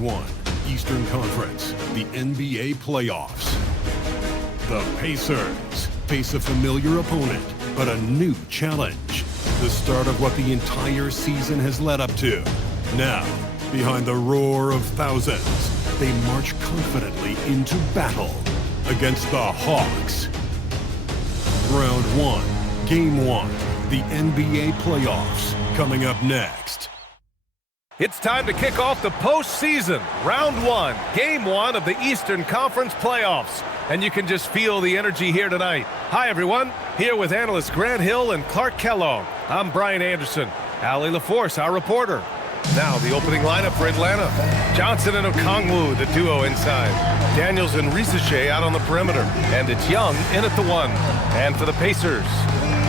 Round 1, Eastern Conference, the NBA playoffs. The Pacers face a familiar opponent, but a new challenge. The start of what the entire season has led up to. Now, behind the roar of thousands, they march confidently into battle against the Hawks. Round 1, Game 1, the NBA playoffs, coming up next. It's time to kick off the postseason. Round 1, Game 1 of the Eastern Conference playoffs. And you can just feel the energy here tonight. Hi, everyone. Here with analysts Grant Hill and Clark Kellogg. I'm Brian Anderson. Allie LaForce, our reporter. Now the opening lineup for Atlanta. Johnson and Okongwu, the duo inside. Daniels and Risache out on the perimeter. And it's Young in at the 1. And for the Pacers,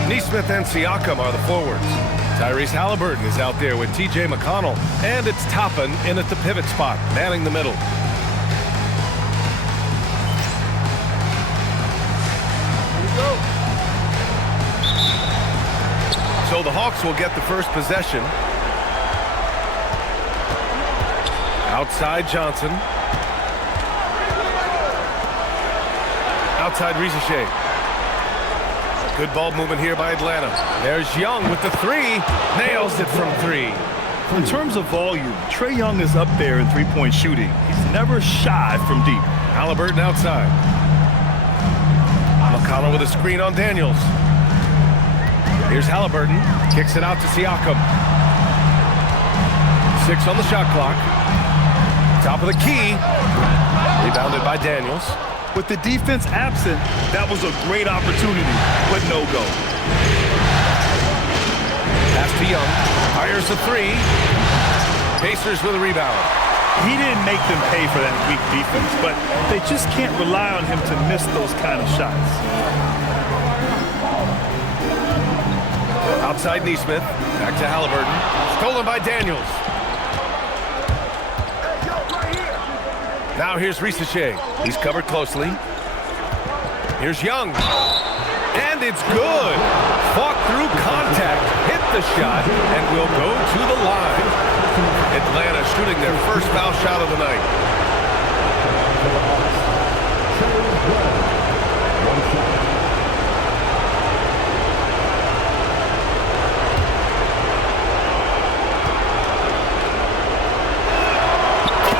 Naismith and Siakam are the forwards. Tyrese Halliburton is out there with T.J. McConnell. And it's Toppin in at the pivot spot, manning the middle. So the Hawks will get the first possession. Outside Johnson. Outside Risache. Good ball movement here by Atlanta. There's Young with the 3. Nails it from 3. In terms of volume, Trae Young is up there in three-point shooting. He's never shy from deep. Halliburton outside. McConnell with a screen on Daniels. Here's Halliburton. Kicks it out to Siakam. 6 on the shot clock. Top of the key. Rebounded by Daniels. With the defense absent, that was a great opportunity, but no go. Pass to Young. Fires a 3. Pacers with a rebound. He didn't make them pay for that weak defense, but they just can't rely on him to miss those kind of shots. Outside Naismith. Back to Halliburton. Stolen by Daniels. Now here's Risache. He's covered closely. Here's Young. And it's good. Fought through contact. Hit the shot and will go to the line. Atlanta shooting their first foul shot of the night.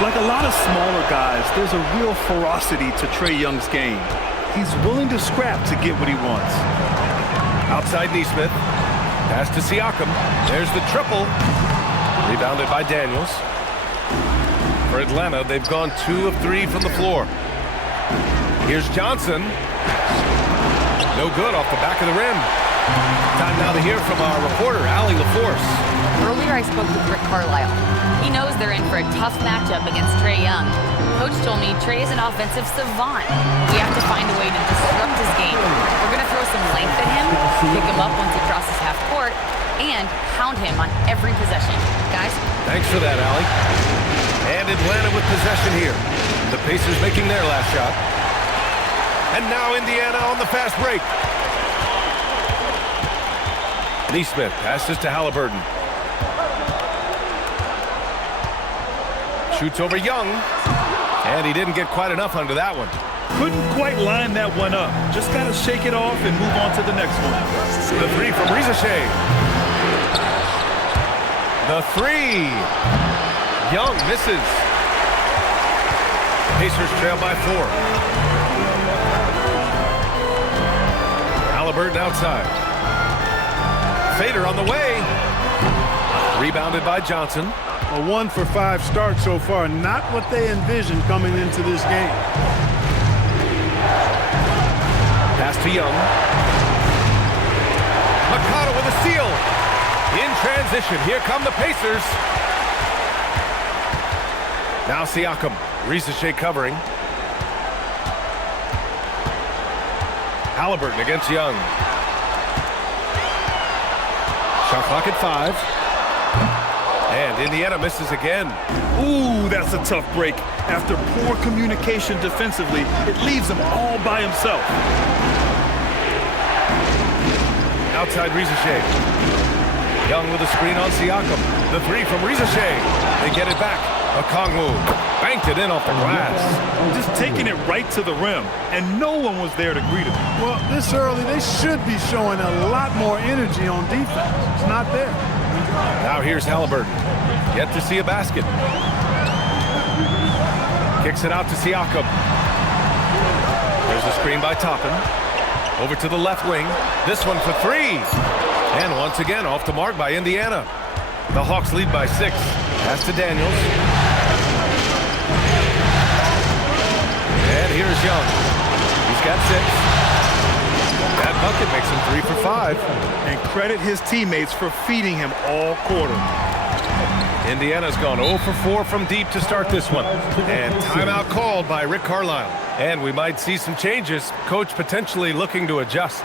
Like a lot of smaller guys, there's a real ferocity to Trae Young's game. He's willing to scrap to get what he wants. Outside Naismith. Pass to Siakam. There's the triple. Rebounded by Daniels. For Atlanta, they've gone 2 of 3 from the floor. Here's Johnson. No good off the back of the rim. Time now to hear from our reporter, Allie LaForce. Earlier, I spoke with Rick Carlisle. He knows they're in for a tough matchup against Trae Young. Coach told me Trae is an offensive savant. We have to find a way to disrupt his game. We're going to throw some length at him, pick him up once he crosses half court, and hound him on every possession. Guys? Thanks for that, Allie. And Atlanta with possession here. The Pacers making their last shot. And now Indiana on the fast break. Naismith passes to Halliburton. Shoots over Young. And he didn't get quite enough under that one. Couldn't quite line that one up. Just got to shake it off and move on to the next one. The 3 from Risache. The 3. Young misses. Pacers trail by 4. Halliburton outside. Fader on the way. Rebounded by Johnson. A 1 for 5 start so far. Not what they envisioned coming into this game. Pass to Young. McConnell with a steal. In transition. Here come the Pacers. Now Siakam. Risache covering. Halliburton against Young. Shot clock at 5. And Indiana misses again. Ooh, that's a tough break. After poor communication defensively, it leaves him all by himself. Outside Risache. Young with a screen on Siakam. The 3 from Risache. They get it back. Okongwu banked it in off the glass. Just taking it right to the rim, and no one was there to greet him. Well, this early, they should be showing a lot more energy on defense. It's not there. Now here's Halliburton. Yet to see a basket. Kicks it out to Siakam. There's a screen by Toppin. Over to the left wing. This one for three. And once again, off the mark by Indiana. The Hawks lead by 6. Pass to Daniels. And here's Young. He's got 6. That bucket makes him 3 for 5. And credit his teammates for feeding him all quarter. Indiana's gone 0 for 4 from deep to start this one. And timeout called by Rick Carlisle. And we might see some changes. Coach potentially looking to adjust.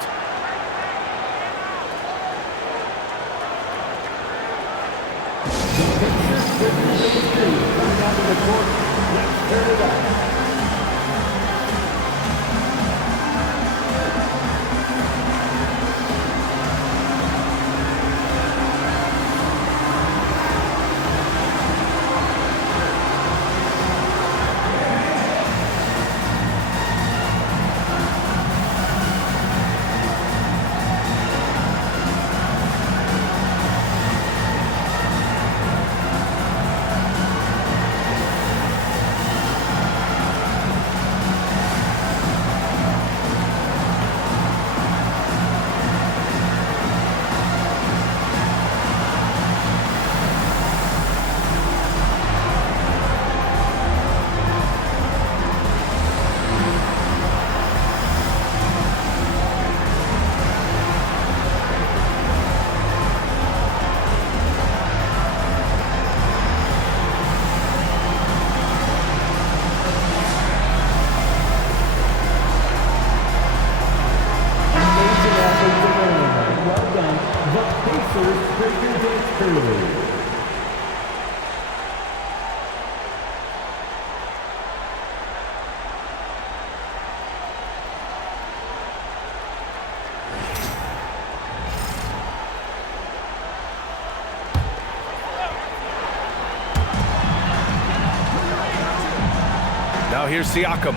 Now here's Siakam.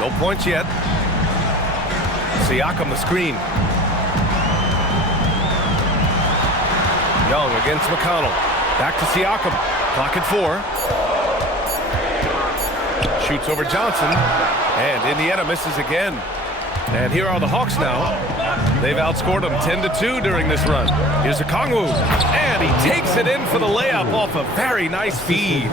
No points yet. Siakam the screen. Young against McConnell. Back to Siakam. Clock at 4. Shoots over Johnson. And Indiana misses again. And here are the Hawks now. They've outscored them 10-2 during this run. Here's Okongwu. And he takes it in for the layup off a very nice feed.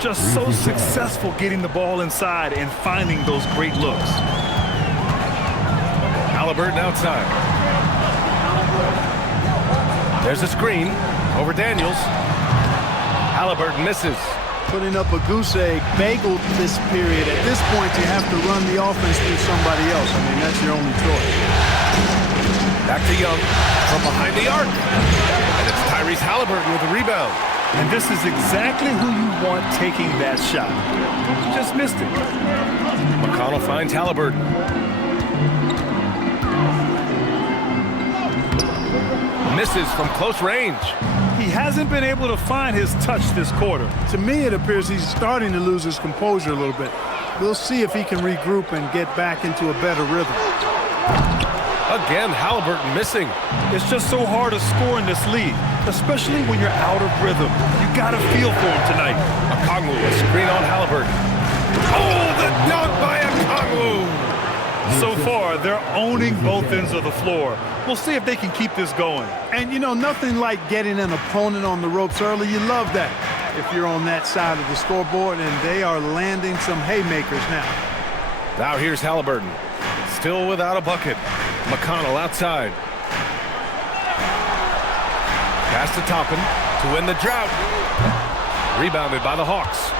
Just so successful getting the ball inside and finding those great looks. Halliburton outside. There's a screen over Daniels. Halliburton misses. Putting up a goose egg bagel this period. At this point, you have to run the offense through somebody else. I mean, that's your only choice. Back to Young from behind the arc. And it's Tyrese Halliburton with the rebound. And this is exactly who you want taking that shot. Just missed it. McConnell finds Halliburton. Misses from close range. He hasn't been able to find his touch this quarter. To me, it appears he's starting to lose his composure a little bit. We'll see if he can regroup and get back into a better rhythm. Again, Halliburton missing. It's just so hard to score in this league, especially when you're out of rhythm. You got to feel for him tonight. Okongwu, a screen on Halliburton. Oh, the dunk by Okongwu! So far, they're owning both ends of the floor. We'll see if they can keep this going. And, you know, nothing like getting an opponent on the ropes early. You love that if you're on that side of the scoreboard, and they are landing some haymakers now. Now here's Halliburton. Still without a bucket. McConnell outside. Pass to Toppin to win the drought. Rebounded by the Hawks.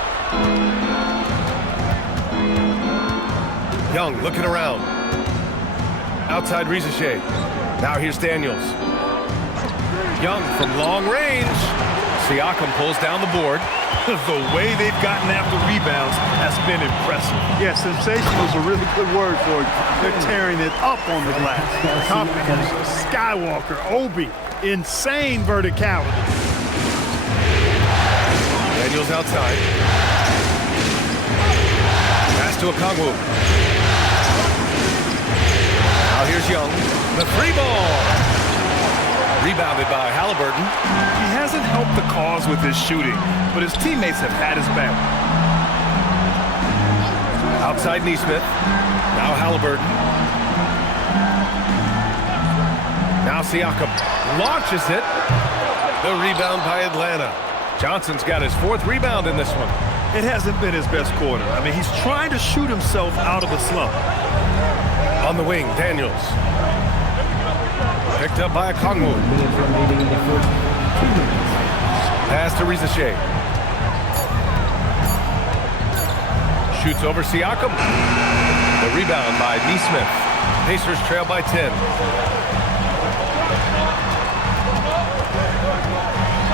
Young looking around. Outside Rizichet. Now here's Daniels. Young from long range. Siakam pulls down the board. The way they've gotten after rebounds has been impressive. Yeah, sensational is a really good word for it. They're tearing it up on the glass. Toppins, Skywalker, Obi, insane verticality. Daniels outside. Pass to Okongwu. Now here's Young. The three ball. Rebounded by Halliburton. He hasn't helped the cause with his shooting, but his teammates have had his back. Outside Naismith. Now Halliburton. Now Siakam launches it. The rebound by Atlanta. Johnson's got his 4th rebound in this one. It hasn't been his best quarter. I mean, he's trying to shoot himself out of a slump. On the wing, Daniels. Picked up by Okongwu. Pass to Rizachet. Shoots over Siakam. The rebound by Naismith. Pacers trail by 10.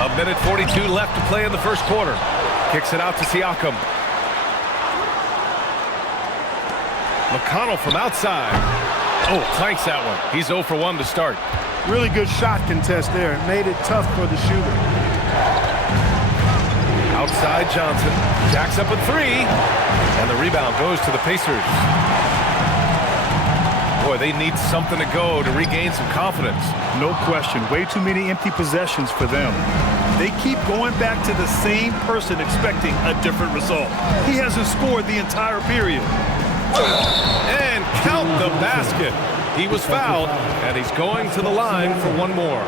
A minute 42 left to play in the first quarter. Kicks it out to Siakam. McConnell from outside. Oh, clanks that one. He's 0 for 1 to start. Really good shot contest there. It made it tough for the shooter. Outside Johnson. Jacks up a 3. And the rebound goes to the Pacers. Boy, they need something to go to regain some confidence. No question. Way too many empty possessions for them. They keep going back to the same person expecting a different result. He hasn't scored the entire period. And count the basket. He was fouled, and he's going to the line for one more.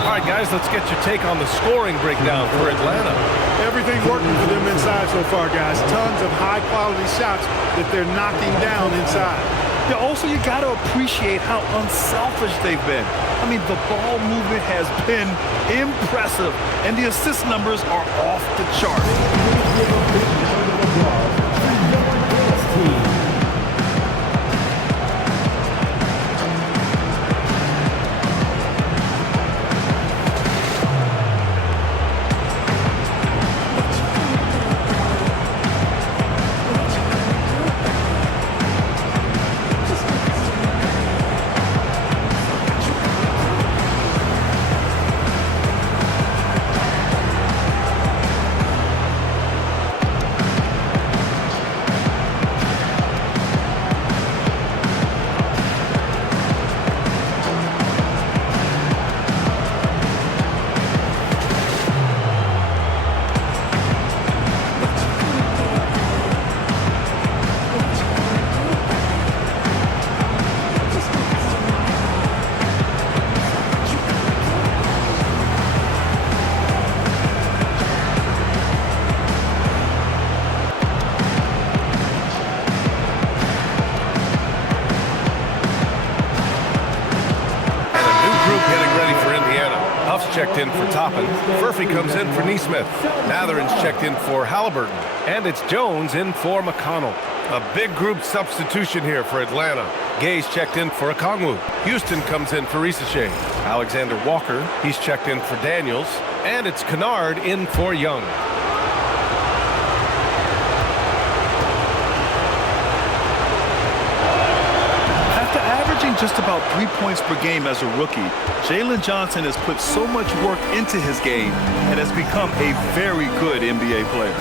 All right, guys, let's get your take on the scoring breakdown for Atlanta. Everything working for them inside so far, guys. Tons of high-quality shots that they're knocking down inside. Yeah, also, you got to appreciate how unselfish they've been. I mean, the ball movement has been impressive, and the assist numbers are off the chart. Checked in for Toppin. Murphy comes in for Naismith. Natherin's checked in for Halliburton. And it's Jones in for McConnell. A big group substitution here for Atlanta. Gay's checked in for Okongwu. Houston comes in for Rizachet. Alexander Walker, he's checked in for Daniels. And it's Kennard in for Young. Just about 3 points per game as a rookie, Jalen Johnson has put so much work into his game and has become a very good NBA player.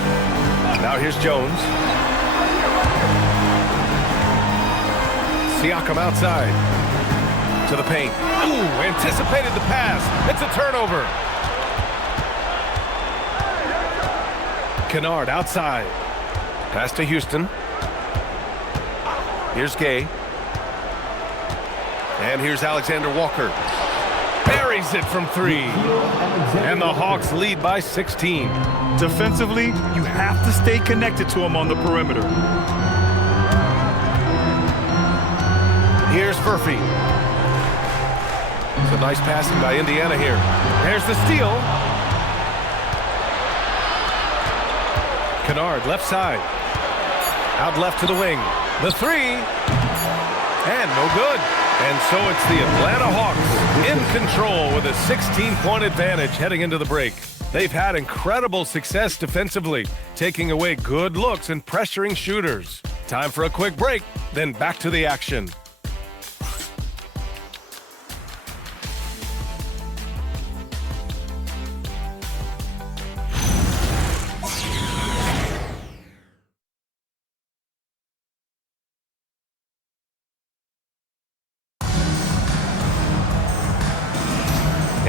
Now here's Jones. Siakam outside. To the paint. Ooh, anticipated the pass. It's a turnover. Kennard outside. Pass to Houston. Here's Gay. And here's Alexander Walker. Buries it from 3. And the Hawks lead by 16. Defensively, you have to stay connected to him on the perimeter. Here's Murphy. Some nice passing by Indiana here. There's the steal. Kennard, left side. Out left to the wing. The 3. And no good. And so it's the Atlanta Hawks in control with a 16-point advantage heading into the break. They've had incredible success defensively, taking away good looks and pressuring shooters. Time for a quick break, then back to the action.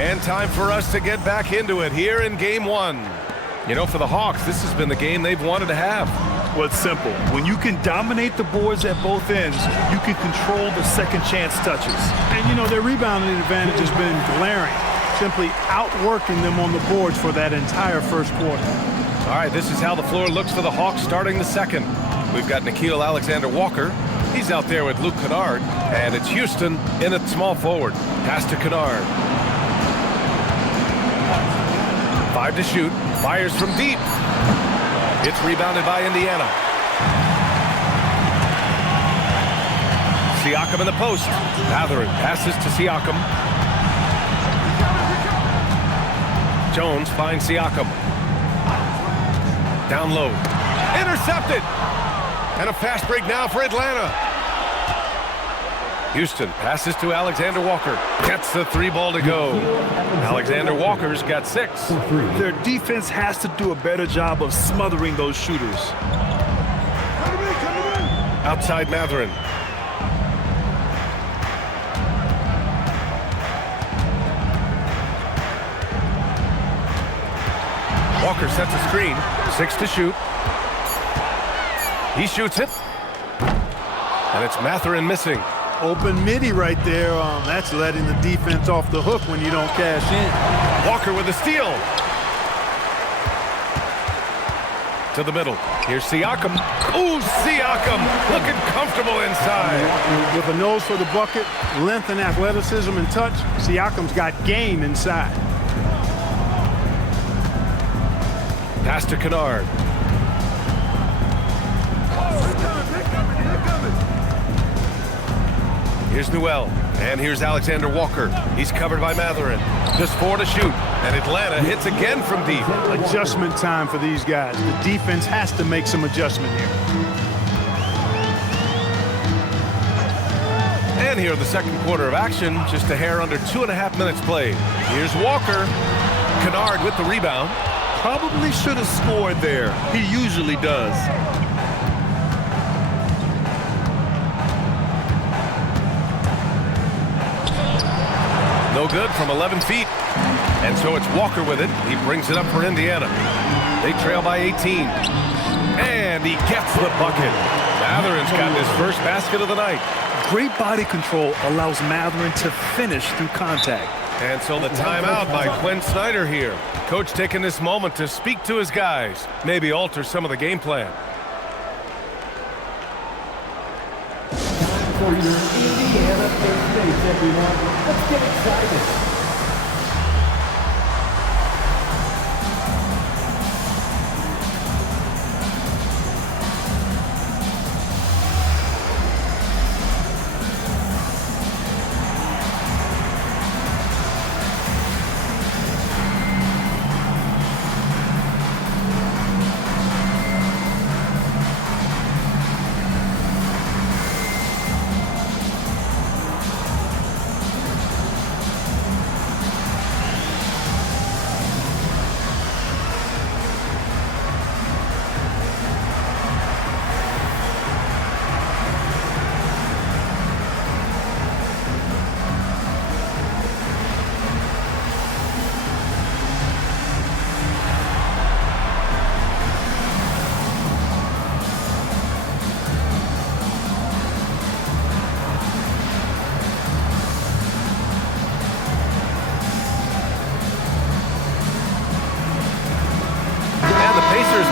And time for us to get back into it here in Game 1. You know, for the Hawks, this has been the game they've wanted to have. Well, it's simple. When you can dominate the boards at both ends, you can control the second chance touches. And, you know, their rebounding advantage has been glaring, simply outworking them on the boards for that entire first quarter. All right, this is how the floor looks for the Hawks starting the second. We've got Nickeil Alexander-Walker. He's out there with Luke Kennard. And it's Houston in at small forward. Pass to Kennard. 5 to shoot. Fires from deep. It's rebounded by Indiana. Siakam in the post. Mathurin passes to Siakam. Jones finds Siakam. Down low. Intercepted! And a fast break now for Atlanta. Houston passes to Alexander-Walker. Gets the 3 ball to go. Alexander-Walker's got 6. Their defense has to do a better job of smothering those shooters. Outside Mathurin. Walker sets a screen. 6 to shoot. He shoots it. And it's Mathurin missing. Open midi right there. That's letting the defense off the hook when you don't cash in. Walker with the steal. To the middle. Here's Siakam. Ooh, Siakam looking comfortable inside. With a nose for the bucket, length and athleticism and touch, Siakam's got game inside. Pass to Kennard. Here's Newell, and here's Alexander-Walker. He's covered by Mathurin. Just 4 to shoot, and Atlanta hits again from deep. Adjustment time for these guys. The defense has to make some adjustment here. And here in the second quarter of action, just a hair under 2.5 minutes played. Here's Walker. Kennard with the rebound. Probably should have scored there. He usually does. No good from 11 feet. And so it's Walker with it. He brings it up for Indiana. They trail by 18. And he gets the bucket. Mathurin's got his first basket of the night. Great body control allows Mathurin to finish through contact. And so the timeout by Quinn Snyder here. Coach taking this moment to speak to his guys. Maybe alter some of the game plan. For your Indiana first base, everyone. Let's get excited.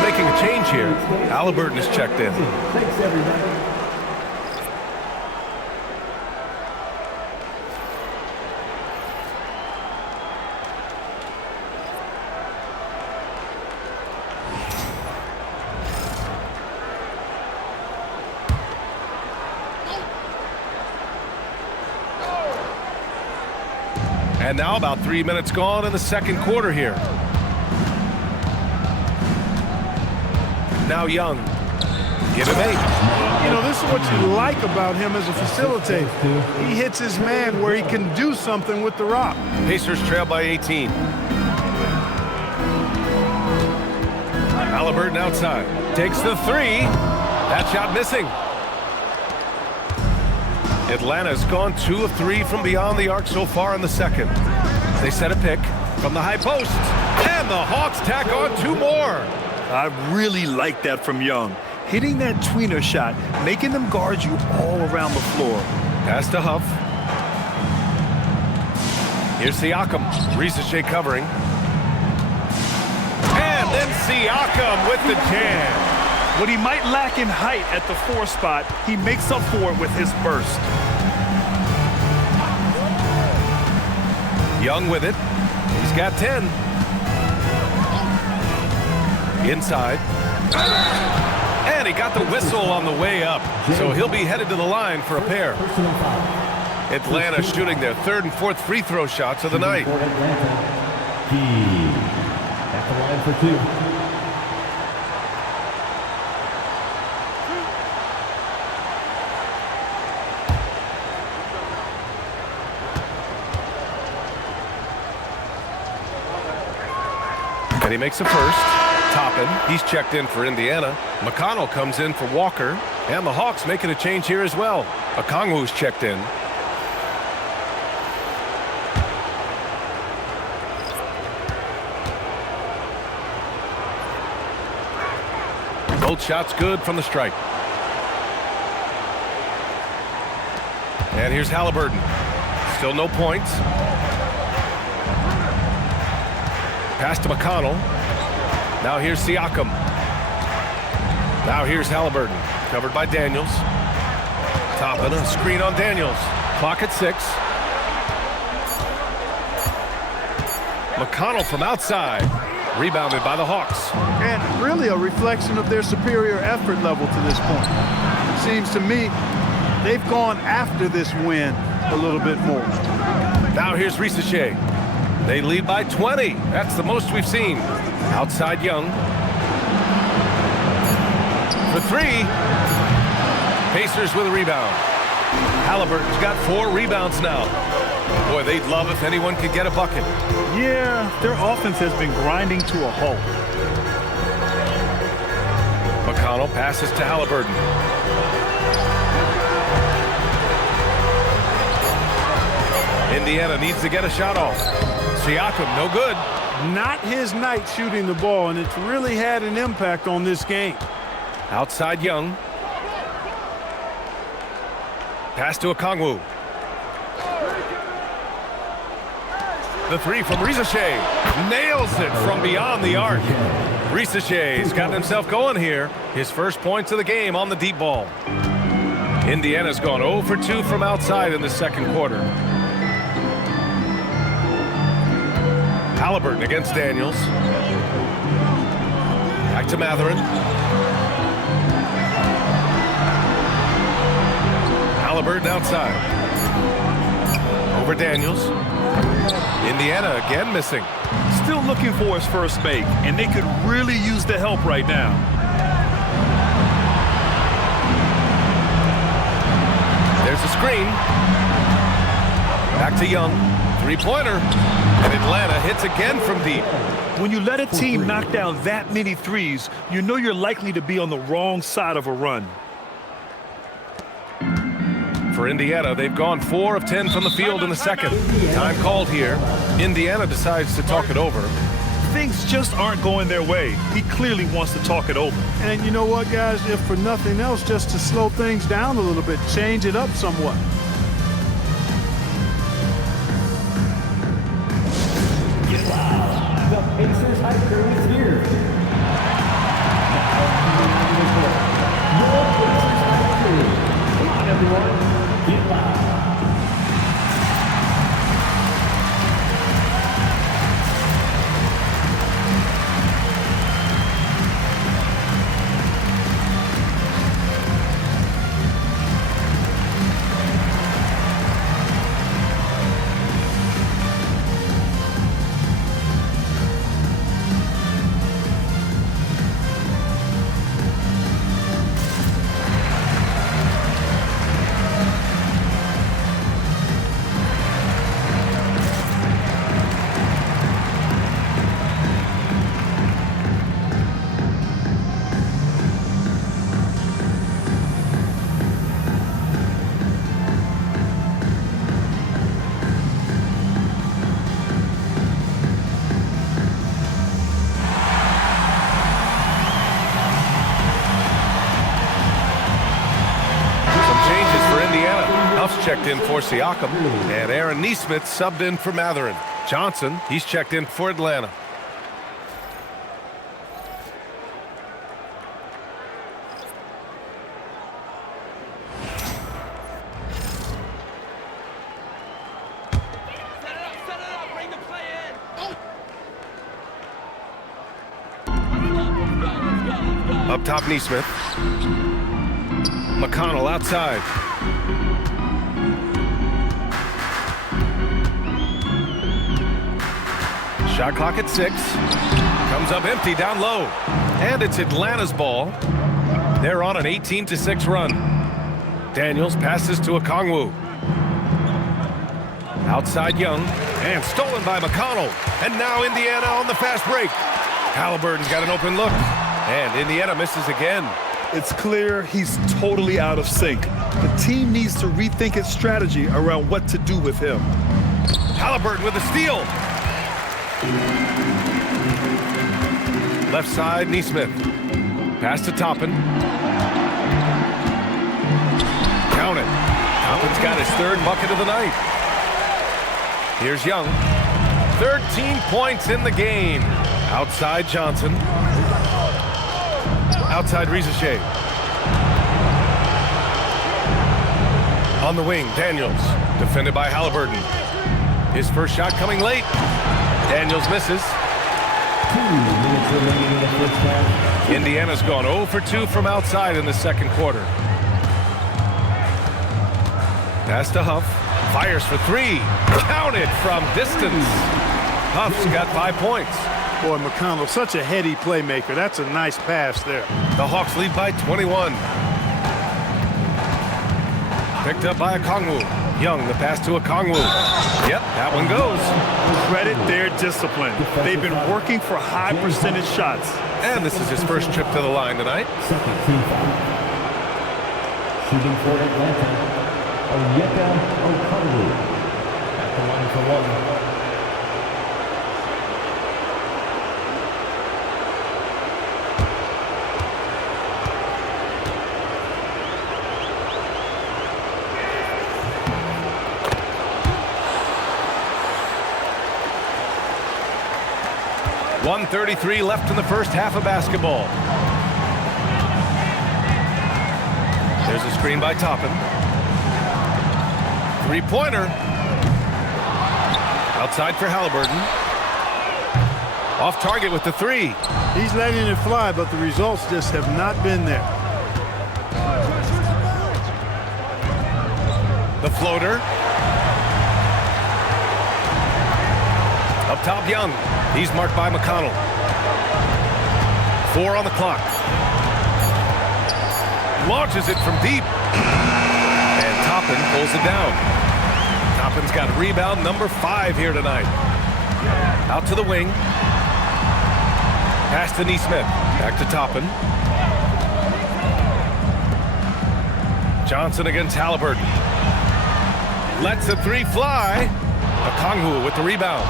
Making a change here. Halliburton is checked in. Thanks, everybody. And now about 3 minutes gone in the second quarter here. Now Young. Give him 8. You know, this is what you like about him as a facilitator. He hits his man where he can do something with the rock. Pacers trail by 18. Halliburton outside. Takes the 3. That shot missing. Atlanta's gone 2 of 3 from beyond the arc so far in the second. They set a pick from the high post. And the Hawks tack on 2 more. I really like that from Young. Hitting that tweener shot, making them guard you all around the floor. Pass to Huff. Here's Siakam. Ricochet covering. And then Siakam with the jam. What he might lack in height at the 4 spot, he makes up for it with his burst. Young with it. He's got 10. Inside. And he got the whistle on the way up. So he'll be headed to the line for a pair. Atlanta shooting their 3rd and 4th free throw shots of the night. At the line for 2. And he makes a first. Toppin, he's checked in for Indiana. McConnell comes in for Walker. And the Hawks making a change here as well. Okongwu's checked in. Both shots good from the strike. And here's Halliburton. Still no points. Pass to McConnell. Now here's Siakam. Now here's Halliburton. Covered by Daniels. Toppin, a screen on Daniels. Clock at 6. McConnell from outside. Rebounded by the Hawks. And really a reflection of their superior effort level to this point. Seems to me they've gone after this win a little bit more. Now here's Ricochet. They lead by 20. That's the most we've seen. Outside Young. For 3. Pacers with a rebound. Halliburton's got 4 rebounds now. Boy, they'd love if anyone could get a bucket. Yeah, their offense has been grinding to a halt. McConnell passes to Halliburton. Indiana needs to get a shot off. Siakam, no good. Not his night shooting the ball, and it's really had an impact on this game. Outside Young. Pass to Okongwu. The 3 from Ricochet. Nails it from beyond the arc. Ricochet's gotten himself going here. His first points of the game on the deep ball. Indiana's gone 0 for 2 from outside in the 2nd quarter. Halliburton against Daniels. Back to Matherin. Halliburton outside. Over Daniels. Indiana again missing. Still looking for his first make, and they could really use the help right now. There's a screen. Back to Young. 3-pointer. And Atlanta hits again from deep. When you let a team knock down that many threes, you know you're likely to be on the wrong side of a run. For Indiana, they've gone 4 of 10 from the field in the 2nd. Time called here. Indiana decides to talk it over. Things just aren't going their way. He clearly wants to talk it over. And you know what, guys? If for nothing else, just to slow things down a little bit, change it up somewhat. The Pacers high crew is here. Your Pacers high crew. Come on, everyone. Get loud. in for Siakam. And Aaron Naismith subbed in for Matherin. Johnson, he's checked in for Atlanta. Up top, Naismith. McConnell outside. Shot clock at 6. Comes up empty down low. And it's Atlanta's ball. They're on an 18-6 run. Daniels passes to Okongwu. Outside Young. And stolen by McConnell. And now Indiana on the fast break. Halliburton's got an open look. And Indiana misses again. It's clear he's totally out of sync. The team needs to rethink its strategy around what to do with him. Halliburton with a steal. Left side, Naismith. Pass to Toppin. Count it. Toppin's got his 3rd bucket of the night. Here's Young. 13 points in the game. Outside Johnson. Outside Rizachet. On the wing, Daniels. Defended by Halliburton. His first shot coming late. Daniels misses. 2 minutes remaining in the first half. Indiana's gone 0 for 2 from outside in the second quarter. Pass to Huff. Fires for 3. Counted from distance. Huff's got 5 points. Boy, McConnell, such a heady playmaker. That's a nice pass there. The Hawks lead by 21. Picked up by Okongwu. Young, the pass to Okongwu. Yep, that one goes. Credit their discipline. They've been working for high percentage shots. And this is his first trip to the line tonight. Second team foul. Shooting for Atlanta, Onyeka Okongwu. At the line for 1. .133 left in the first half of basketball. There's a screen by Toppin. 3-pointer. Outside for Halliburton. Off target with the 3. He's letting it fly, but the results just have not been there. The floater. Up top, Young. He's marked by McConnell. 4 on the clock. Launches it from deep. And Toppin pulls it down. Toppin's got rebound number 5 here tonight. Out to the wing. Pass to Naismith. Back to Toppin. Johnson against Halliburton. Lets the 3 fly. Okongwu with the rebound.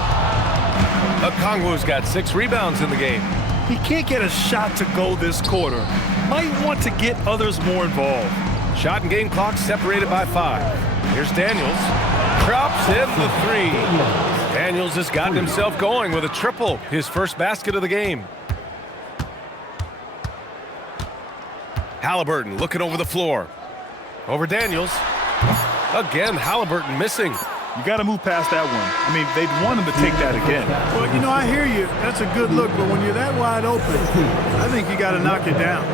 Okongwu's got 6 rebounds in the game. He can't get a shot to go this quarter. Might want to get others more involved. Shot and game clock separated by 5. Here's Daniels. Drops in the 3. Daniels has gotten himself going with a triple. His first basket of the game. Halliburton looking over the floor. Over Daniels. Again, Halliburton missing. You got to move past that one. I mean, they'd want him to take that again. Well, you know, I hear you. That's a good look, but when you're that wide open, I think you got to knock it down.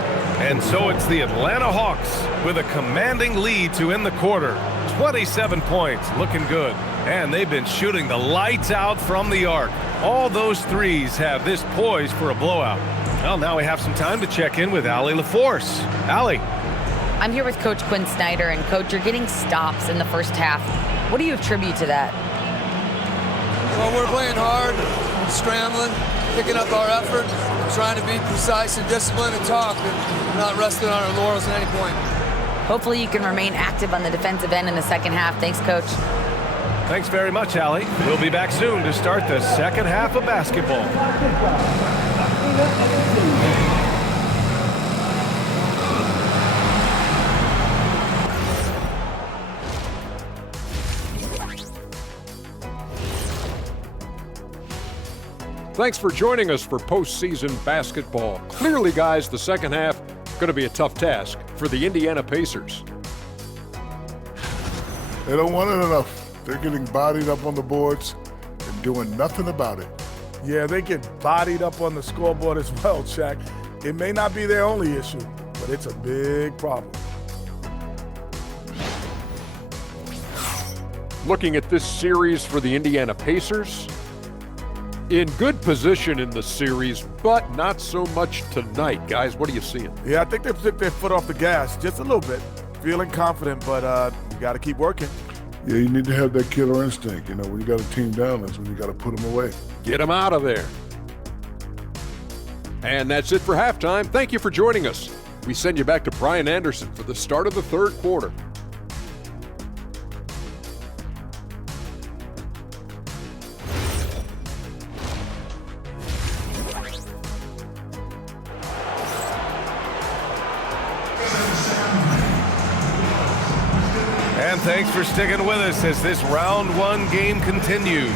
And so it's the Atlanta Hawks with a commanding lead to end the quarter. 27 points, looking good. And they've been shooting the lights out from the arc. All those threes have this poised for a blowout. Well, now we have some time to check in with Allie LaForce. Allie. I'm here with Coach Quinn Snyder, and Coach, you're getting stops in the first half. What do you attribute to that? Well, we're playing hard, scrambling, picking up our effort, trying to be precise and disciplined and talk, and not resting on our laurels at any point. Hopefully you can remain active on the defensive end in the second half. Thanks, Coach. Thanks very much, Allie. We'll be back soon to start the second half of basketball. Thanks for joining us for postseason basketball. Clearly, guys, the second half going to be a tough task for the Indiana Pacers. They don't want it enough. They're getting bodied up on the boards and doing nothing about it. Yeah, they get bodied up on the scoreboard as well, Shaq. It may not be their only issue, but it's a big problem. Looking at this series for the Indiana Pacers, in good position in the series, but not so much tonight. Guys, what are you seeing? Yeah, I think they've took their foot off the gas just a little bit. Feeling confident, but you got to keep working. Yeah, you need to have that killer instinct. You know, when you got a team down, that's when you got to put them away. Get them out of there. And that's it for halftime. Thank you for joining us. We send you back to Brian Anderson for the start of the third quarter. And thanks for sticking with us as this round one game continues.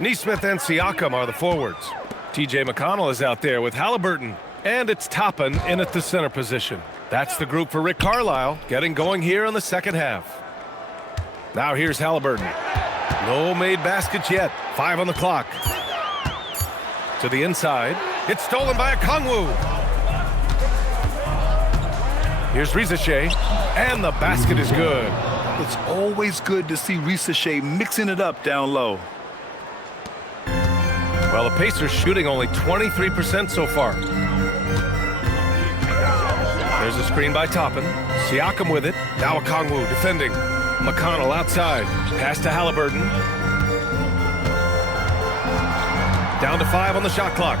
Naismith and Siakam are the forwards. TJ McConnell is out there with Halliburton. And it's Toppin in at the center position. That's the group for Rick Carlisle getting going here in the second half. Now here's Halliburton. No made baskets yet. 5 on the clock. To the inside. It's stolen by Okongwu. Here's Ricochet. And the basket is good. It's always good to see Ricochet mixing it up down low. Well, the Pacers shooting only 23% so far. There's a screen by Toppin. Siakam with it. Now Okongwu defending. McConnell outside. Pass to Halliburton. Down to 5 on the shot clock.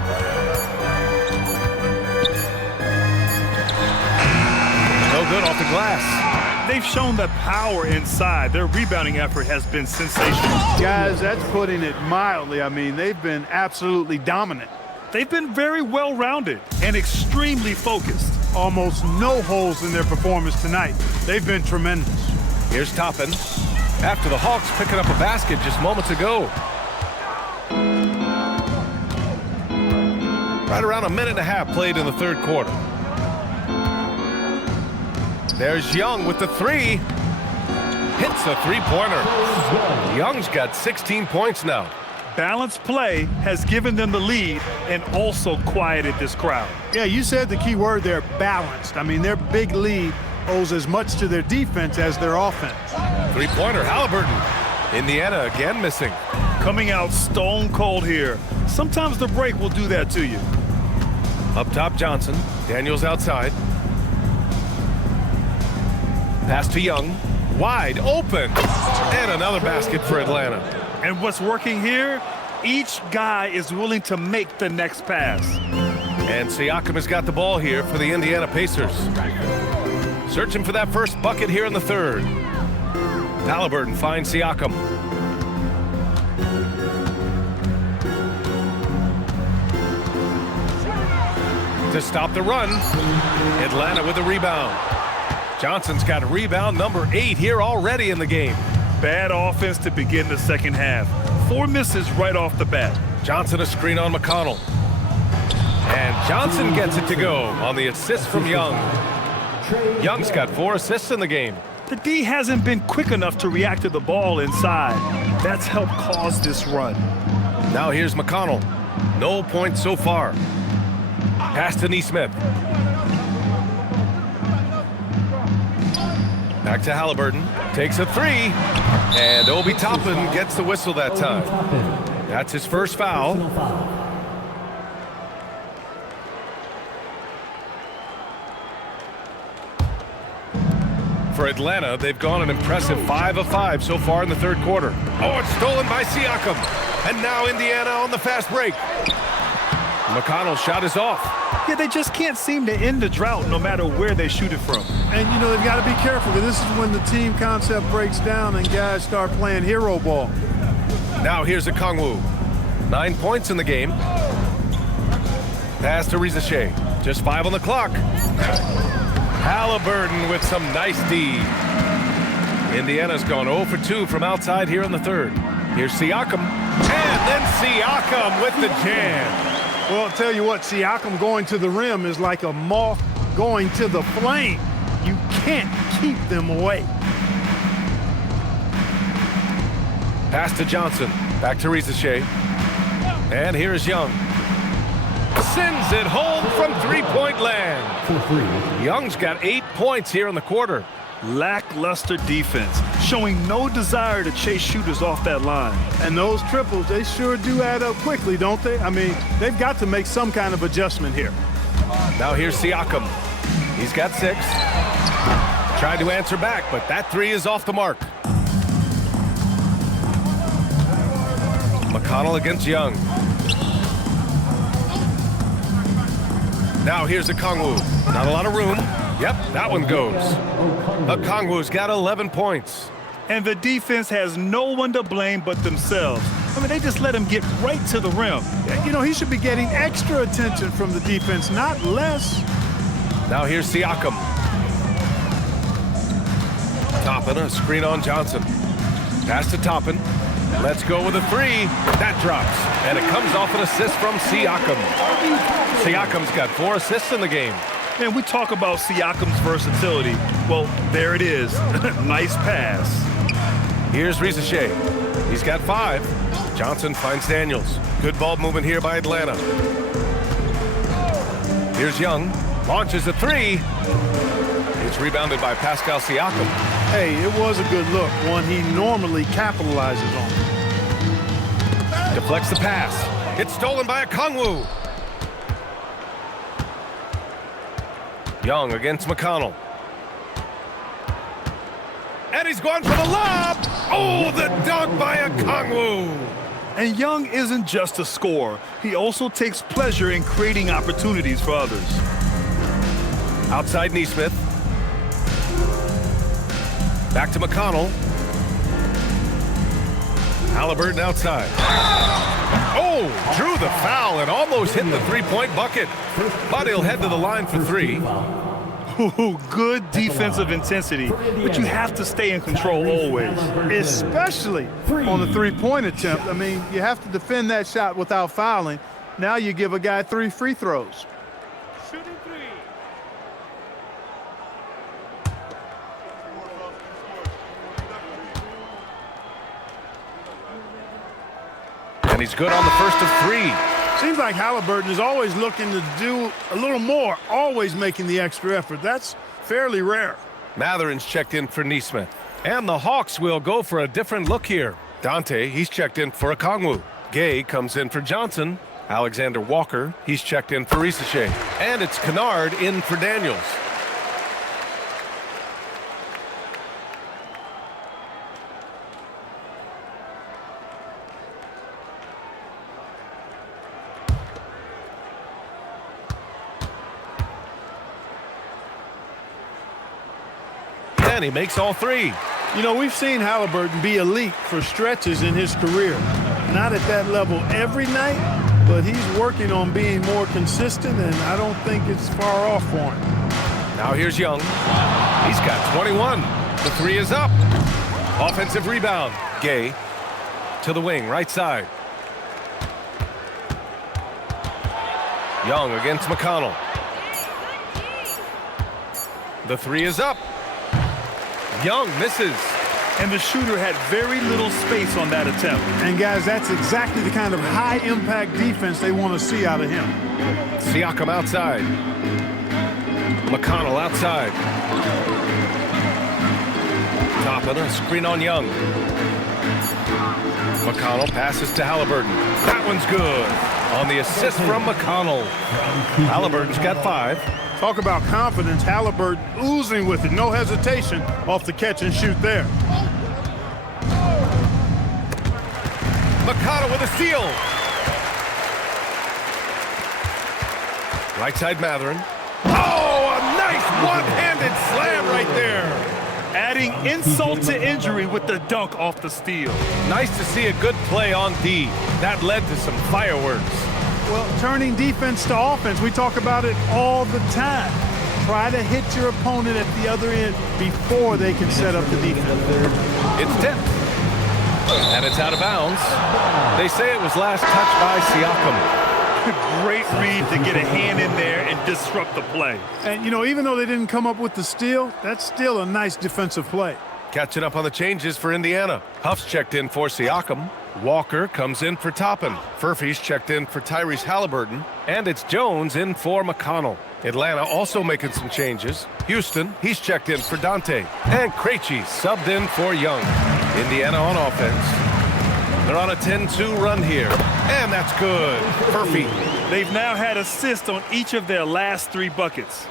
No good off the glass. They've shown that power inside. Their rebounding effort has been sensational. Guys, that's putting it mildly. I mean, they've been absolutely dominant. They've been very well-rounded and extremely focused. Almost no holes in their performance tonight. They've been tremendous. Here's Toppin. After the Hawks picking up a basket just moments ago. Right around a minute and a half played in the third quarter. There's Young with the three. Hits a three-pointer. Young's got 16 points now. Balanced play has given them the lead and also quieted this crowd. Yeah, you said the key word there, balanced. I mean, their big lead owes as much to their defense as their offense. Three-pointer, Halliburton. Indiana again missing. Coming out stone cold here. Sometimes the break will do that to you. Up top, Johnson. Daniels outside. Pass to Young. Wide open. And another basket for Atlanta. And what's working here, each guy is willing to make the next pass. And Siakam has got the ball here for the Indiana Pacers. Searching for that first bucket here in the third. Halliburton finds Siakam. To stop the run. Atlanta with the rebound. Johnson's got rebound number 8 here already in the game. Bad offense to begin the second half. 4 misses right off the bat. Johnson a screen on McConnell. And Johnson gets it to go on the assist from Young. Young's got 4 assists in the game. The D hasn't been quick enough to react to the ball inside. That's helped cause this run. Now here's McConnell. No points so far. Pass to Naismith. Back to Halliburton. Takes a 3. And Obi Toppin gets the whistle that time. That's his first foul. For Atlanta, they've gone an impressive 5 of 5 so far in the third quarter. Oh, it's stolen by Siakam. And now Indiana on the fast break. McConnell's shot is off. Yeah, they just can't seem to end the drought no matter where they shoot it from. And, you know, they've got to be careful because this is when the team concept breaks down and guys start playing hero ball. Now here's a Kongwu. 9 points in the game. Pass to Rizachet. Just 5 on the clock. Halliburton with some nice D. Indiana's gone 0 for 2 from outside here in the third. Here's Siakam. And then Siakam with the jam. Well, I'll tell you what, Siakam going to the rim is like a moth going to the flame. You can't keep them away. Pass to Johnson. Back to Rizachet. And here's Young. Sends it home from three-point land. Young's got 8 points here in the quarter. Lackluster defense, showing no desire to chase shooters off that line. And those triples, they sure do add up quickly, don't they? I mean, they've got to make some kind of adjustment here. Now here's Siakam. He's got 6. Tried to answer back, but that 3 is off the mark. McConnell against Young. Now here's a Kongwu. Not a lot of room. Yep, that one goes. Okongwu's got 11 points. And the defense has no one to blame but themselves. I mean, they just let him get right to the rim. You know, he should be getting extra attention from the defense, not less. Now here's Siakam. Toppin, a screen on Johnson. Pass to Toppin. Let's go with a 3. That drops. And it comes off an assist from Siakam. Siakam's got 4 assists in the game. And we talk about Siakam's versatility. Well, there it is. Nice pass. Here's Rizachet. He's got 5. Johnson finds Daniels. Good ball movement here by Atlanta. Here's Young. Launches a 3. It's rebounded by Pascal Siakam. Hey, it was a good look, one he normally capitalizes on. Deflects the pass. It's stolen by a Kongwu. Young against McConnell. And he's going for the lob. Oh, the dunk by a Kongwu. And Young isn't just a scorer. He also takes pleasure in creating opportunities for others. Outside Naismith. Back to McConnell. Halliburton outside. Oh, drew the foul and almost hit the three-point bucket. But he'll head to the line for 3. Ooh, good defensive intensity, but you have to stay in control always. Especially on the three-point attempt. I mean, you have to defend that shot without fouling. Now you give a guy 3 free throws. Shooting 3. And he's good on the first of 3. Seems like Halliburton is always looking to do a little more, always making the extra effort. That's fairly rare. Matherin's checked in for Naismith. And the Hawks will go for a different look here. Dante, he's checked in for Okongwu. Gay comes in for Johnson. Alexander Walker, he's checked in for Rizachet. And it's Kennard in for Daniels. And he makes all 3. You know, we've seen Halliburton be elite for stretches in his career. Not at that level every night, but he's working on being more consistent, and I don't think it's far off for him. Now here's Young. He's got 21. The 3 is up. Offensive rebound. Gay to the wing, right side. Young against McConnell. The 3 is up. Young misses. And the shooter had very little space on that attempt. And guys, that's exactly the kind of high-impact defense they want to see out of him. Siakam outside. McConnell outside. Toppin, a screen on Young. McConnell passes to Halliburton. That one's good. On the assist from McConnell. Halliburton's got 5. Talk about confidence. Halliburton oozing with it. No hesitation off the catch and shoot there. McConnell with a steal. Right side Mathurin. Oh, a nice one-handed slam right there. Adding insult to injury with the dunk off the steal. Nice to see a good play on D. That led to some fireworks. Well, turning defense to offense, we talk about it all the time. Try to hit your opponent at the other end before they can set up the defense. It's tipped. And it's out of bounds. They say it was last touched by Siakam. Great read to get a hand in there and disrupt the play. And, you know, even though they didn't come up with the steal, that's still a nice defensive play. Catching up on the changes for Indiana. Huff's checked in for Siakam. Walker comes in for Toppin. Furphy's checked in for Tyrese Halliburton. And it's Jones in for McConnell. Atlanta also making some changes. Houston, he's checked in for Dante. And Krejci subbed in for Young. Indiana on offense. They're on a 10-2 run here. And that's good. Furphy. They've now had assists on each of their last 3 buckets.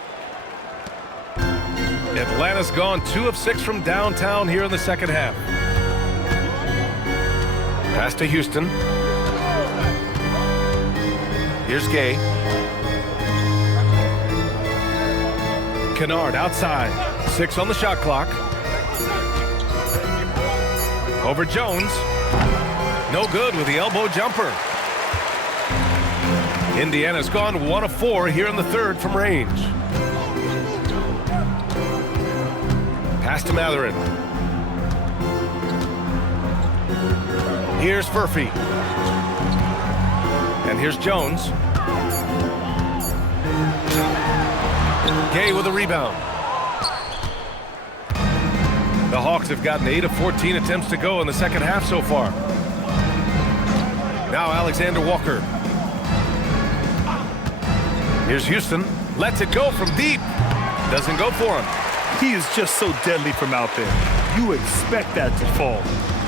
Atlanta's gone 2 of 6 from downtown here in the second half. Pass to Houston. Here's Gay. Kennard outside. 6 on the shot clock. Over Jones. No good with the elbow jumper. Indiana's gone 1 of 4 here in the third from range. Pass to Mathurin. Here's Furphy. And here's Jones. Gay with a rebound. The Hawks have gotten 8 of 14 attempts to go in the second half so far. Now Alexander Walker. Here's Houston. Lets it go from deep. Doesn't go for him. He is just so deadly from out there. You expect that to fall.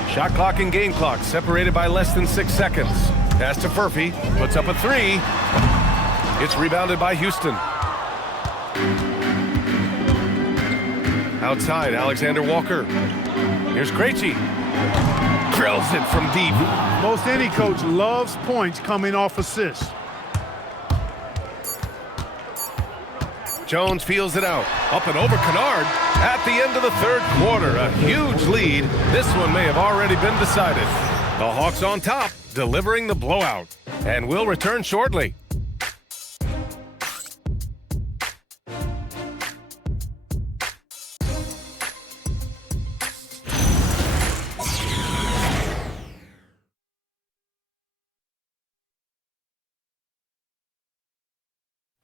Shot clock and game clock separated by less than 6 seconds. Pass to Furphy. Puts up a 3. It's rebounded by Houston. Outside, Alexander Walker. Here's Krejci. Drills it from deep. Most any coach loves points coming off assists. Jones feels it out. Up and over Kennard at the end of the third quarter. A huge lead. This one may have already been decided. The Hawks on top, delivering the blowout. And we'll return shortly.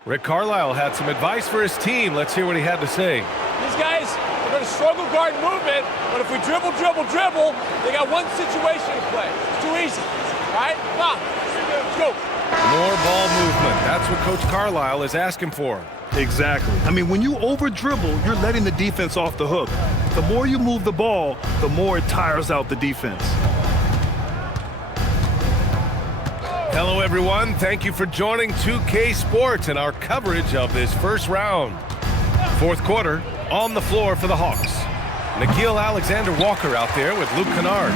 Rick Carlisle had some advice for his team. Let's hear what he had to say. These guys are going to struggle guard movement, but if we dribble, they got one situation to play. It's too easy. All right? Come on. Let's go. More ball movement. That's what Coach Carlisle is asking for. Exactly. I mean, when you over-dribble, you're letting the defense off the hook. The more you move the ball, the more it tires out the defense. Hello, everyone. Thank you for joining 2K Sports and our coverage of this first round. Fourth quarter, on the floor for the Hawks. Nickeil Alexander-Walker out there with Luke Kennard.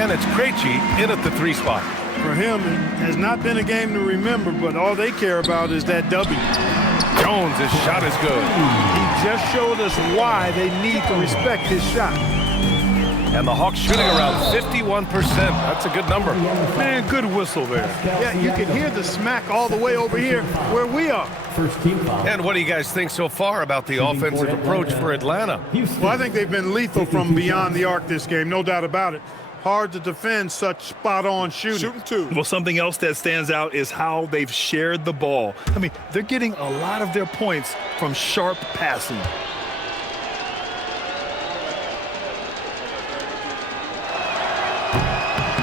And it's Krejci in at the 3 spot. For him, it has not been a game to remember, but all they care about is that W. Jones' shot is good. He just showed us why they need to respect his shot. And the Hawks shooting around 51%. That's a good number. Man, good whistle there. Yeah, you can hear the smack all the way over here where we are. First team foul. And what do you guys think so far about the offensive approach for Atlanta? Well, I think they've been lethal from beyond the arc this game, no doubt about it. Hard to defend such spot-on shooting. Shooting too. Well, something else that stands out is how they've shared the ball. I mean, they're getting a lot of their points from sharp passing.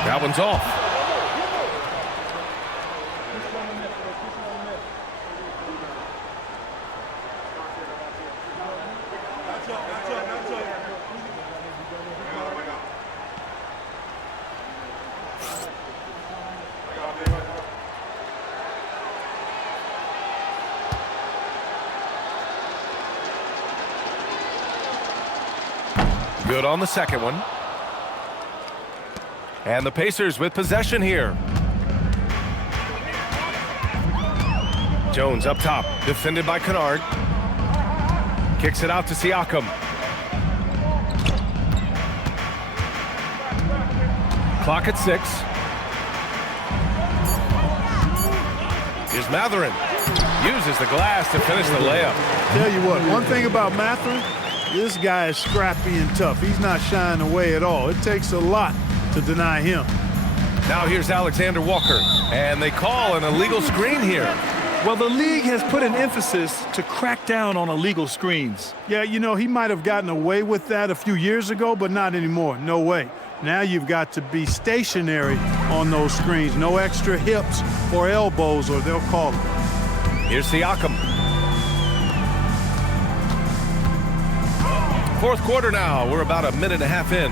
That one's off. Good on the second one. And the Pacers with possession here. Jones up top, defended by Kennard. Kicks it out to Siakam. Clock at 6. Here's Mathurin. Uses the glass to finish the layup. Tell you what, one thing about Mathurin, this guy is scrappy and tough. He's not shying away at all. It takes a lot to deny him. Now here's Alexander Walker, and they call an illegal screen here. Well, the league has put an emphasis to crack down on illegal screens. Yeah, you know, he might have gotten away with that a few years ago, but not anymore. No way. Now you've got to be stationary on those screens. No extra hips or elbows, or they'll call it. Here's Siakam. Fourth quarter now. We're about a minute and a half in.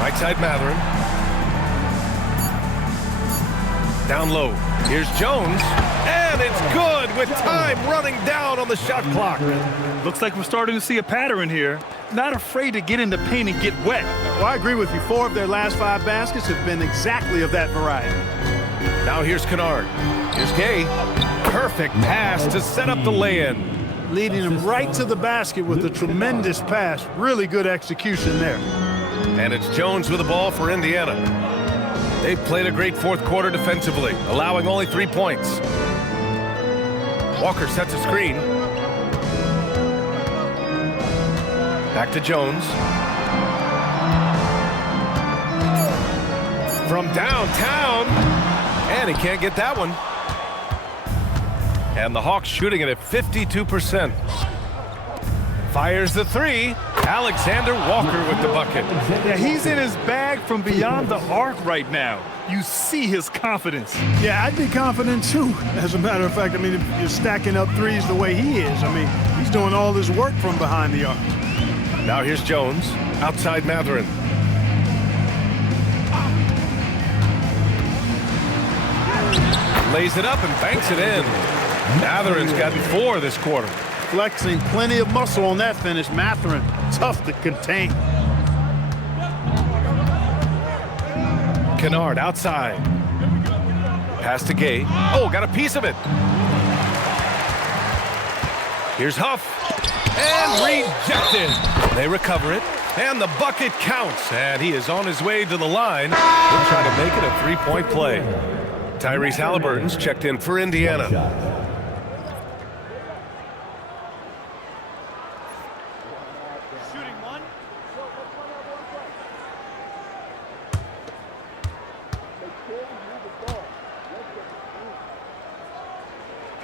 Right side Mathurin. Down low. Here's Jones. And it's good with time running down on the shot clock. Looks like we're starting to see a pattern here. Not afraid to get in the paint and get wet. Well, I agree with you. 4 of their last 5 baskets have been exactly of that variety. Now here's Kennard. Here's Gay. Perfect pass to set up the lay-in. Leading him right to the basket with a tremendous pass. Really good execution there. And it's Jones with the ball for Indiana. They've played a great fourth quarter defensively, allowing only 3 points. Walker sets a screen. Back to Jones. From downtown. And he can't get that one. And the Hawks shooting it at 52%. Fires the 3. Alexander Walker with the bucket. Yeah, he's in his bag from beyond the arc right now. You see his confidence. Yeah, I'd be confident too. As a matter of fact, I mean, if you're stacking up threes the way he is, I mean, he's doing all his work from behind the arc. Now here's Jones, outside Mathurin. Lays it up and banks it in. Mathurin's gotten 4 this quarter. Flexing plenty of muscle on that finish. Mathurin, tough to contain. Kennard outside. Pass to Gay. Oh, got a piece of it. Here's Huff. And rejected. They recover it. And the bucket counts. And he is on his way to the line. He'll try to make it a 3-point play. Tyrese Halliburton's checked in for Indiana.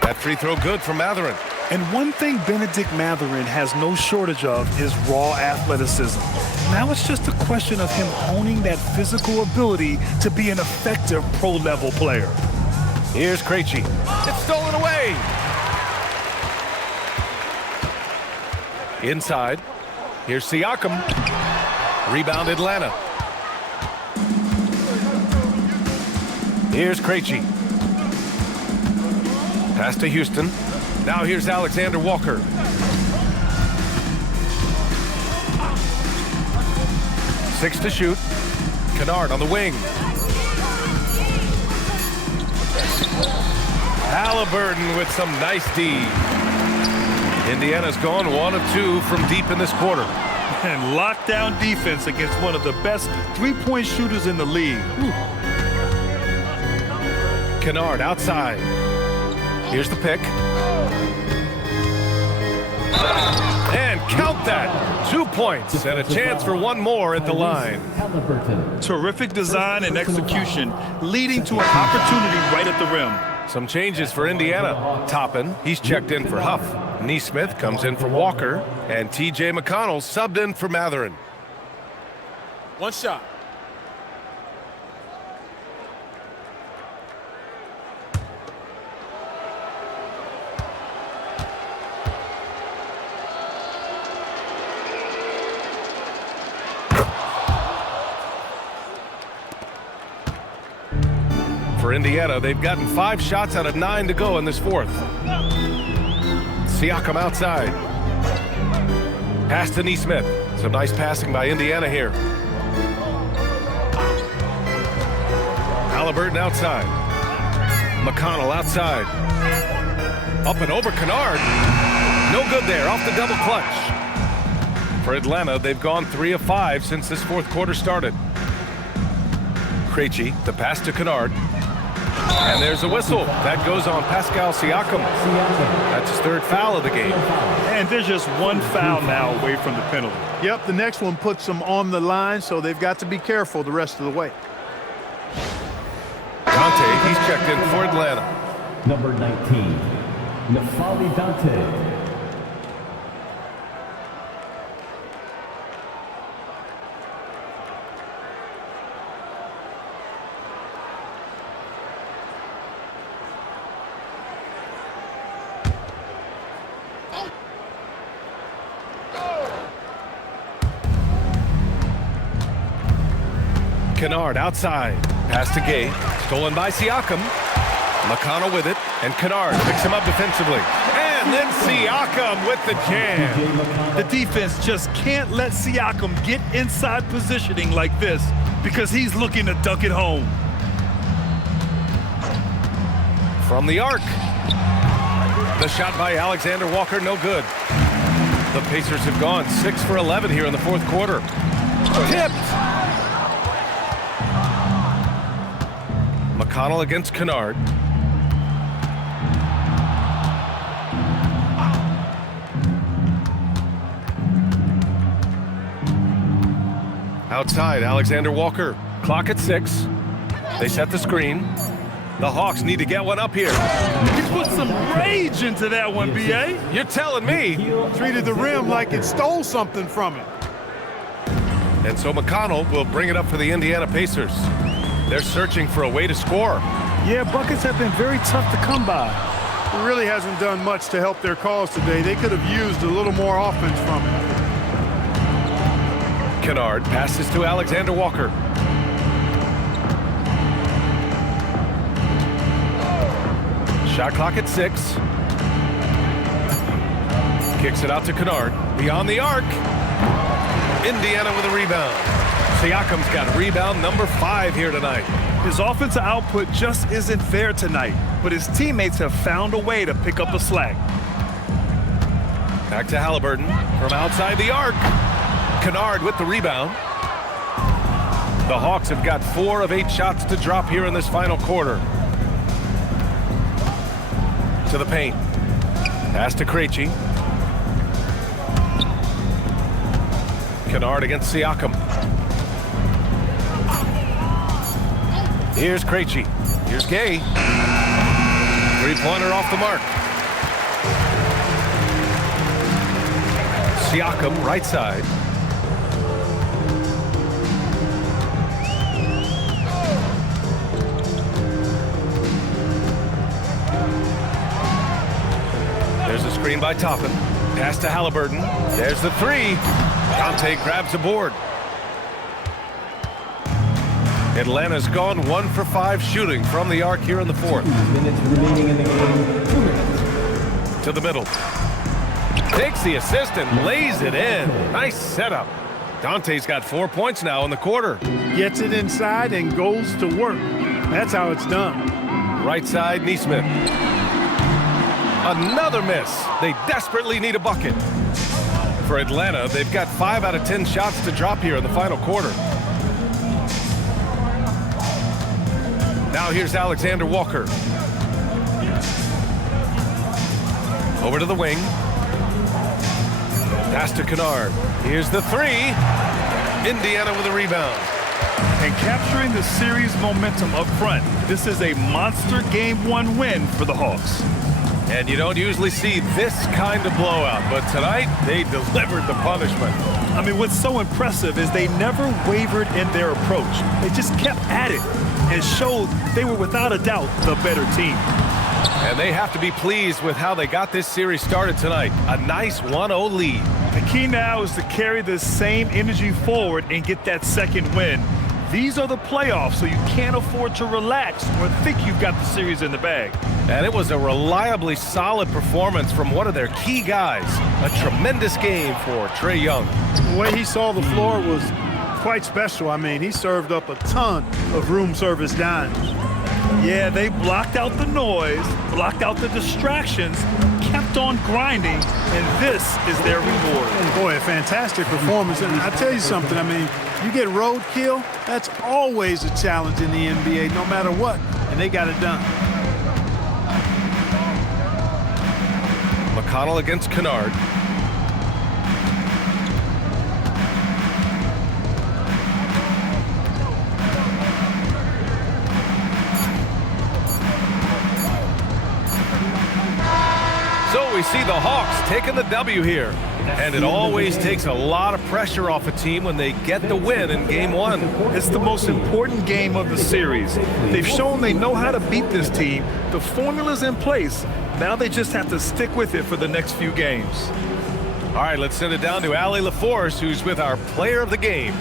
That free throw good from Mathurin. And one thing Benedict Mathurin has no shortage of is raw athleticism. Now it's just a question of him honing that physical ability to be an effective pro-level player. Here's Krejci. It's stolen away. Inside. Here's Siakam. Rebound Atlanta. Here's Krejci. Pass to Houston. Now here's Alexander Walker. Six to shoot. Kennard on the wing. Halliburton with some nice D. Indiana's gone 1 of 2 from deep in this quarter. And lockdown defense against one of the best three-point shooters in the league. Kennard outside. Here's the pick. And count that. 2 points and a chance for 1 more at the line. Terrific design and execution, leading to an opportunity right at the rim. Some changes for Indiana. Toppin, he's checked in for Huff. Naismith comes in for Walker. And T.J. McConnell subbed in for Mathurin. 1 shot. For Indiana, they've gotten 5 shots out of 9 to go in this fourth. Siakam outside. Pass to Naismith. Some nice passing by Indiana here. Halliburton outside. McConnell outside. Up and over Kennard. No good there, off the double clutch. For Atlanta, they've gone 3 of 5 since this fourth quarter started. Krejci, the pass to Kennard. And there's a whistle. That goes on Pascal Siakam. That's his 3rd foul of the game. And there's just 1 foul now away from the penalty. Yep, the next one puts them on the line, so they've got to be careful the rest of the way. Dante, he's checked in for Atlanta. Number 19, Nafali Dante. Kennard outside. Pass to Gay. Stolen by Siakam. McConnell with it. And Kennard picks him up defensively. And then Siakam with the jam. The defense just can't let Siakam get inside positioning like this because he's looking to dunk it home. From the arc. The shot by Alexander Walker, no good. The Pacers have gone 6 for 11 here in the fourth quarter. Tipped. McConnell against Kennard. Outside, Alexander Walker. Clock at 6. They set the screen. The Hawks need to get one up here. He put some rage into that one, B.A. You're telling me. Treated the rim like it stole something from it. And so McConnell will bring it up for the Indiana Pacers. They're searching for a way to score. Yeah, buckets have been very tough to come by. It really hasn't done much to help their cause today. They could have used a little more offense from it. Kennard passes to Alexander Walker. Shot clock at 6. Kicks it out to Kennard. Beyond the arc. Indiana with a rebound. Siakam's got rebound number 5 here tonight. His offensive output just isn't there tonight, but his teammates have found a way to pick up the slack. Back to Halliburton from outside the arc. Kennard with the rebound. The Hawks have got 4 of 8 shots to drop here in this final quarter. To the paint. Pass to Krejci. Kennard against Siakam. Here's Krejci. Here's Gay. 3-pointer off the mark. Siakam, right side. There's a screen by Toppin. Pass to Halliburton. There's the 3. Dante grabs the board. Atlanta's gone 1 for 5 shooting from the arc here in the fourth. 2 minutes remaining in the game. 2 minutes. To the middle. Takes the assist and lays it in. Nice setup. Dante's got 4 points now in the quarter. Gets it inside and goes to work. That's how it's done. Right side, Naismith. Another miss. They desperately need a bucket. For Atlanta, they've got 5 out of 10 shots to drop here in the final quarter. Now here's Alexander Walker. Over to the wing. Pass to Kennard. Here's the 3. Indiana with a rebound. And capturing the series momentum up front. This is a monster Game 1 win for the Hawks. And you don't usually see this kind of blowout, but tonight they delivered the punishment. I mean, what's so impressive is they never wavered in their approach. They just kept at it and showed they were without a doubt the better team. And they have to be pleased with how they got this series started tonight. A nice 1-0 lead. The key now is to carry this same energy forward and get that second win. These are the playoffs, so you can't afford to relax or think you've got the series in the bag. And it was a reliably solid performance from one of their key guys. A tremendous game for Trae Young. The way he saw the floor was quite special. I mean, he served up a ton of room service dimes. Yeah, they blocked out the noise, blocked out the distractions, kept on grinding, and this is their reward. Boy, a fantastic performance. And I tell you something, I mean, you get roadkill, that's always a challenge in the NBA, no matter what, and they got it done. McConnell against Kennard. So we see the Hawks taking the W here. And it always takes a lot of pressure off a team when they get the win in Game 1. It's the most important game of the series. They've shown they know how to beat this team. The formula's in place. Now they just have to stick with it for the next few games. All right, let's send it down to Allie LaForce, who's with our player of the game.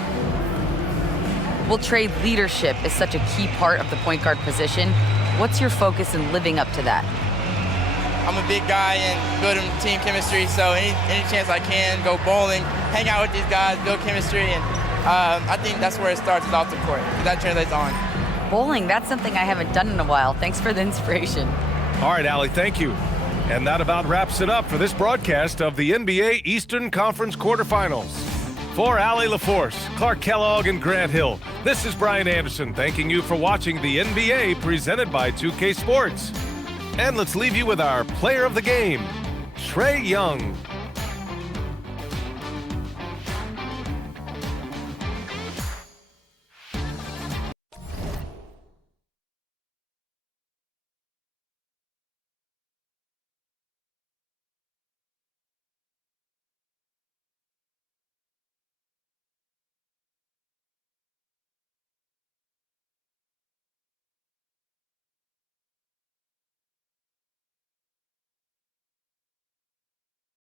Well, Trey, leadership is such a key part of the point guard position. What's your focus in living up to that? I'm a big guy and building team chemistry, so any chance I can, go bowling, hang out with these guys, build chemistry, and I think that's where it starts, is off the court. That translates on. Bowling, that's something I haven't done in a while. Thanks for the inspiration. All right, Allie, thank you. And that about wraps it up for this broadcast of the NBA Eastern Conference quarterfinals. For Allie LaForce, Clark Kellogg, and Grant Hill, this is Brian Anderson thanking you for watching the NBA presented by 2K Sports. And let's leave you with our player of the game, Trae Young.